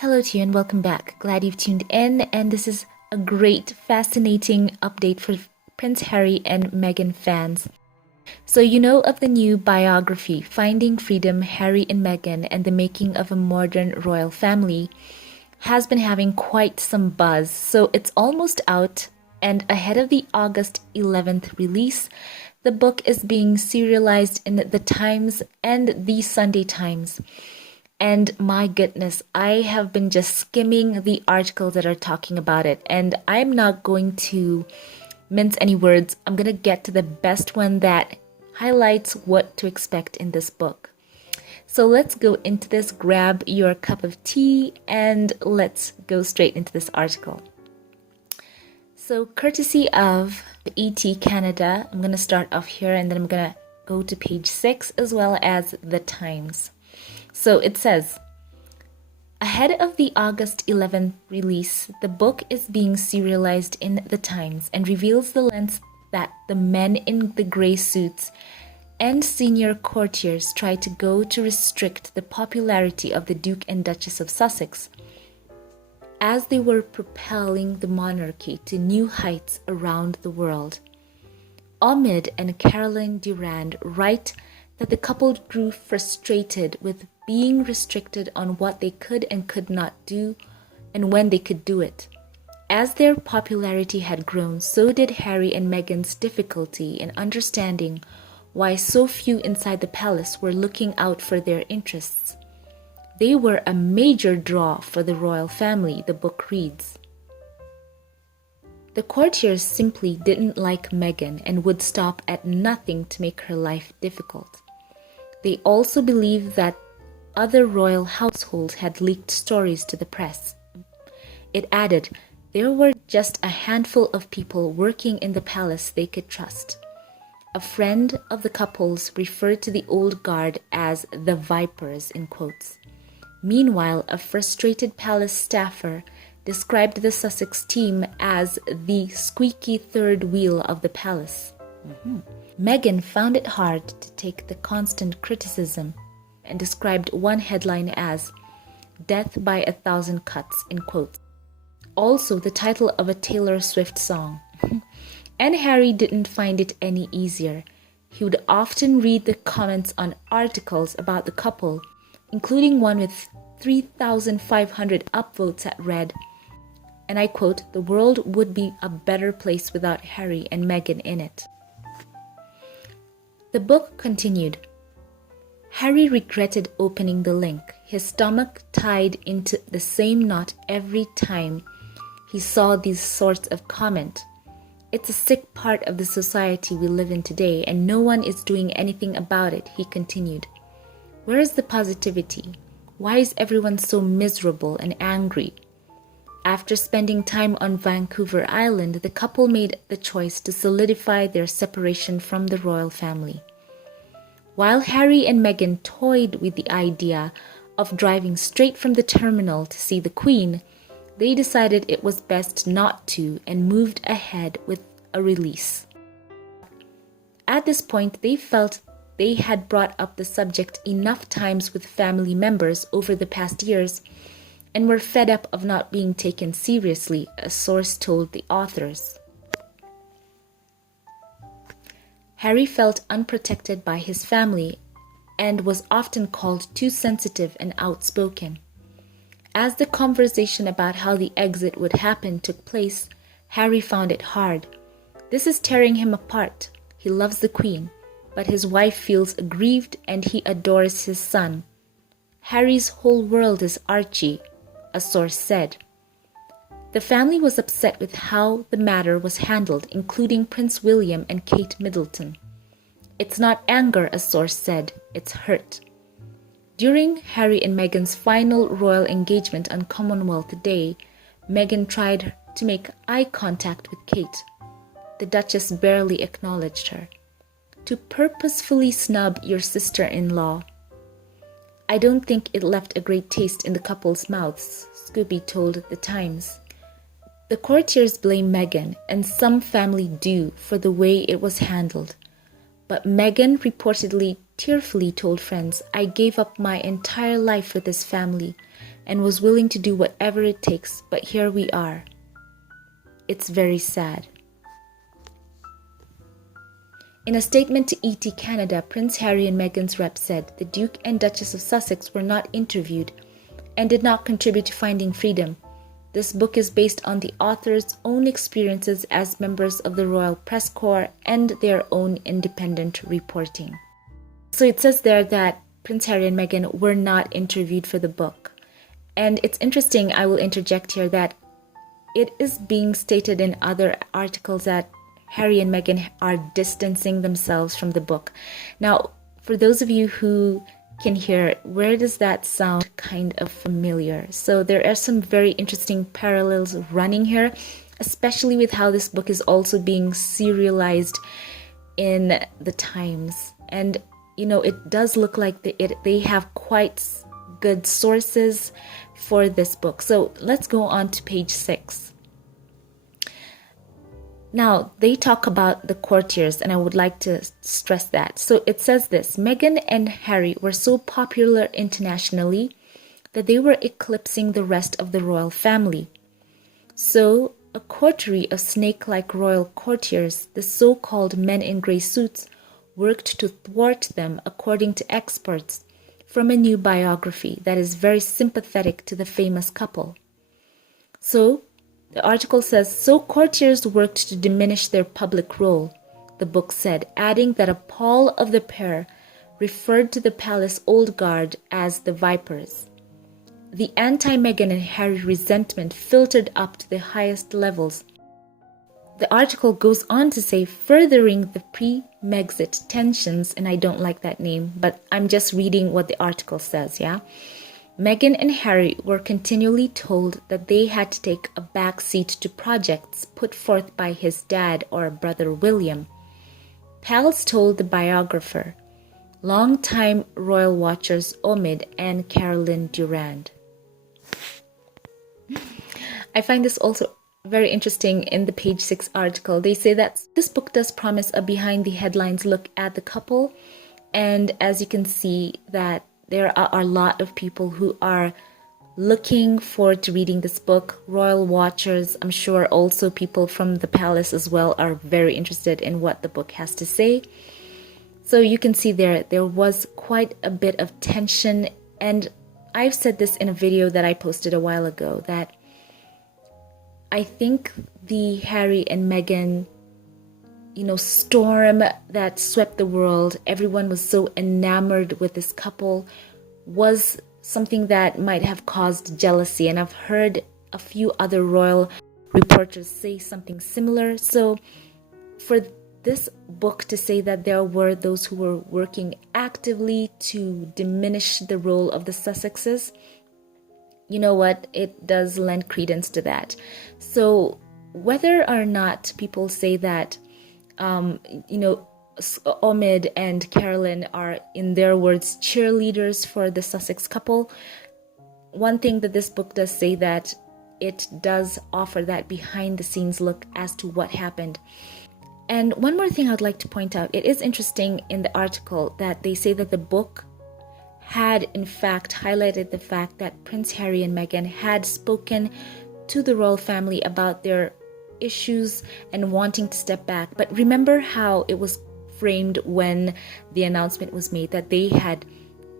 Hello to you and welcome back. Glad you've tuned in, and this is a great, fascinating update for Prince Harry and Meghan fans. So you know of the new biography, Finding Freedom, Harry and Meghan and the Making of a Modern Royal Family, has been having quite some buzz. So it's almost out, and ahead of the August 11th release, the book is being serialized in the Times and the Sunday Times. And my goodness, I have been just skimming the articles that are talking about it, and I'm not going to mince any words. I'm going to get to the best one that highlights what to expect in this book. So let's go into this, grab your cup of tea, and let's go straight into this article. So courtesy of ET Canada, I'm going to start off here and then I'm going to go to page 6 as well as the Times. So it says, ahead of the August 11th release, the book is being serialized in the Times and reveals the lengths that the men in the grey suits and senior courtiers try to go to restrict the popularity of the Duke and Duchess of Sussex, as they were propelling the monarchy to new heights around the world. Omid and Caroline Durand write that the couple grew frustrated with being restricted on what they could and could not do and when they could do it. As their popularity had grown, so did Harry and Meghan's difficulty in understanding why so few inside the palace were looking out for their interests. They were a major draw for the royal family, the book reads. The courtiers simply didn't like Meghan and would stop at nothing to make her life difficult. They also believed that other royal households had leaked stories to the press. It added, there were just a handful of people working in the palace they could trust. A friend of the couple's referred to the old guard as the Vipers in quotes. Meanwhile, a frustrated palace staffer described the Sussex team as the squeaky third wheel of the palace. Meghan found it hard to take the constant criticism and described one headline as Death by a Thousand Cuts in quotes. Also the title of a Taylor Swift song. And Harry didn't find it any easier. He would often read the comments on articles about the couple, including one with 3,500 upvotes that read, and I quote, the world would be a better place without Harry and Meghan in it. The book continued. Harry regretted opening the link, his stomach tied into the same knot every time he saw these sorts of comment. It's a sick part of the society we live in today, and no one is doing anything about it, he continued. Where is the positivity? Why is everyone so miserable and angry? After spending time on Vancouver Island, the couple made the choice to solidify their separation from the royal family. While Harry and Meghan toyed with the idea of driving straight from the terminal to see the Queen, they decided it was best not to and moved ahead with a release. At this point, they felt they had brought up the subject enough times with family members over the past years and were fed up of not being taken seriously, a source told the authors. Harry felt unprotected by his family and was often called too sensitive and outspoken. As the conversation about how the exit would happen took place, Harry found it hard. This is tearing him apart. He loves the Queen, but his wife feels aggrieved and he adores his son. Harry's whole world is Archie, a source said. The family was upset with how the matter was handled, including Prince William and Kate Middleton. It's not anger, a source said, it's hurt. During Harry and Meghan's final royal engagement on Commonwealth Day, Meghan tried to make eye contact with Kate. The Duchess barely acknowledged her. To purposefully snub your sister-in-law. I don't think it left a great taste in the couple's mouths, Scooby told the Times. The courtiers blame Meghan, and some family do, for the way it was handled. But Meghan reportedly tearfully told friends, I gave up my entire life for this family, and was willing to do whatever it takes, but here we are. It's very sad. In a statement to ET Canada, Prince Harry and Meghan's rep said the Duke and Duchess of Sussex were not interviewed and did not contribute to Finding Freedom. This book is based on the author's own experiences as members of the Royal Press Corps and their own independent reporting. So it says there that Prince Harry and Meghan were not interviewed for the book. And it's interesting, I will interject here, that it is being stated in other articles that Harry and Meghan are distancing themselves from the book. Now, for those of you who can hear, where does that sound kind of familiar? So there are some very interesting parallels running here, especially with how this book is also being serialized in the Times. And, you know, it does look like they have quite good sources for this book. So let's go on to page 6. Now, they talk about the courtiers, and I would like to stress that. So it says this: Meghan and Harry were so popular internationally that they were eclipsing the rest of the royal family. So, a coterie of snake-like royal courtiers, the so-called men in grey suits, worked to thwart them, according to experts, from a new biography that is very sympathetic to the famous couple. So, the article says, so courtiers worked to diminish their public role, the book said, adding that a pall of the pair referred to the palace old guard as the Vipers. The anti-Meghan and Harry resentment filtered up to the highest levels. The article goes on to say, furthering the pre-Megxit tensions, and I don't like that name, but I'm just reading what the article says, yeah? Meghan and Harry were continually told that they had to take a back seat to projects put forth by his dad or brother William. Pals told the biographer, longtime royal watchers Omid and Caroline Durand. I find this also very interesting in the page 6 article. They say that this book does promise a behind the headlines look at the couple, and as you can see that there are a lot of people who are looking forward to reading this book. Royal watchers, I'm sure also people from the palace as well, are very interested in what the book has to say. So you can see there was quite a bit of tension, and I've said this in a video that I posted a while ago, that I think the Harry and Meghan, storm that swept the world, everyone was so enamored with this couple, was something that might have caused jealousy. And I've heard a few other royal reporters say something similar. So for this book to say that there were those who were working actively to diminish the role of the Sussexes, you know what? It does lend credence to that. So whether or not people say that Omid and Caroline are, in their words, cheerleaders for the Sussex couple, one thing that this book does say, that it does offer that behind the scenes look as to what happened. And one more thing I'd like to point out, it is interesting in the article that they say that the book had in fact highlighted the fact that Prince Harry and Meghan had spoken to the royal family about their issues and wanting to step back. But remember how it was framed when the announcement was made, that they had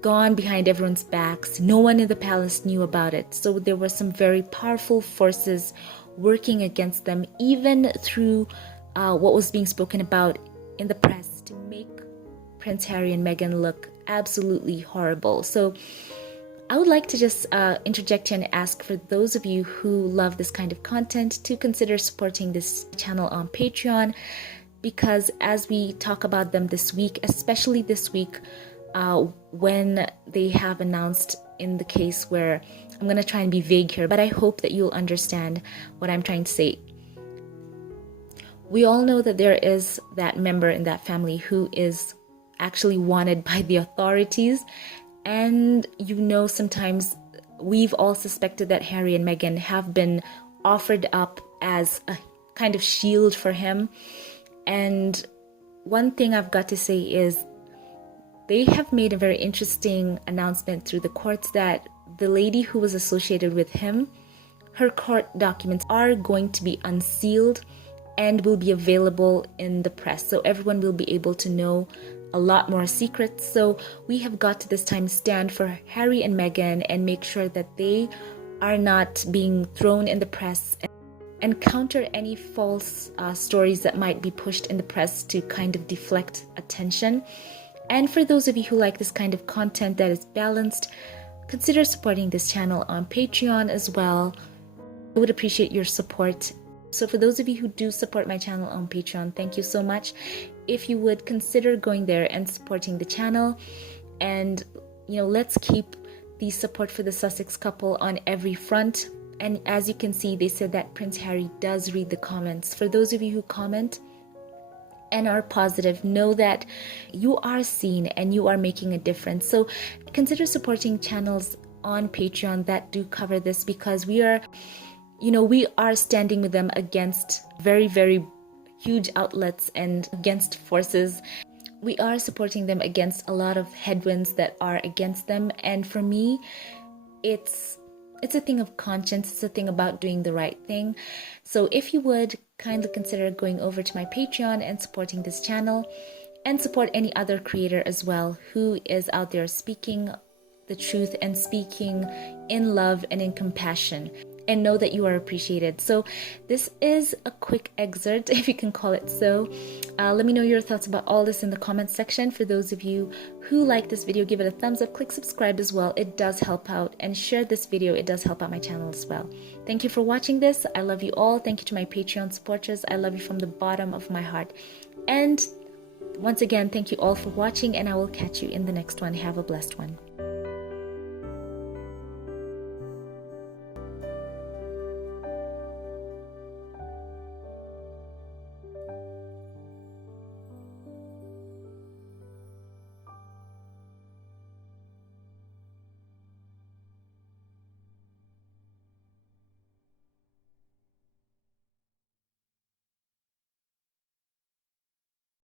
gone behind everyone's backs. No one in the palace knew about it. So there were some very powerful forces working against them, even through what was being spoken about in the press, to make Prince Harry and Meghan look absolutely horrible. So I would like to just interject here and ask for those of you who love this kind of content to consider supporting this channel on Patreon, because as we talk about them this week, especially this week, when they have announced in the case where, I'm going to try and be vague here, but I hope that you'll understand what I'm trying to say. We all know that there is that member in that family who is actually wanted by the authorities. And sometimes we've all suspected that Harry and Meghan have been offered up as a kind of shield for him. And one thing I've got to say is they have made a very interesting announcement through the courts that the lady who was associated with him, her court documents are going to be unsealed and will be available in the press. So everyone will be able to know a lot more secrets. So we have got to this time stand for Harry and Meghan and make sure that they are not being thrown in the press and counter any false stories that might be pushed in the press to kind of deflect attention. And for those of you who like this kind of content that is balanced, consider supporting this channel on Patreon as well. I would appreciate your support. So for those of you who do support my channel on Patreon, thank you so much. If you would consider going there and supporting the channel, and let's keep the support for the Sussex couple on every front. And as you can see, they said that Prince Harry does read the comments. For those of you who comment and are positive, know that you are seen and you are making a difference. So consider supporting channels on Patreon that do cover this, because we are standing with them against very, very huge outlets and against forces. We are supporting them against a lot of headwinds that are against them. And for me, it's a thing of conscience. It's a thing about doing the right thing. So if you would kindly consider going over to my Patreon and supporting this channel, and support any other creator as well who is out there speaking the truth and speaking in love and in compassion, and know that you are appreciated. So this is a quick excerpt, if you can call it so. Let me know your thoughts about all this in the comments section. For those of you who like this video, give it a thumbs up, click subscribe as well. It does help out, and share this video. It does help out my channel as well. Thank you for watching this. I love you all. Thank you to my Patreon supporters. I love you from the bottom of my heart. And once again, thank you all for watching, and I will catch you in the next one. Have a blessed one.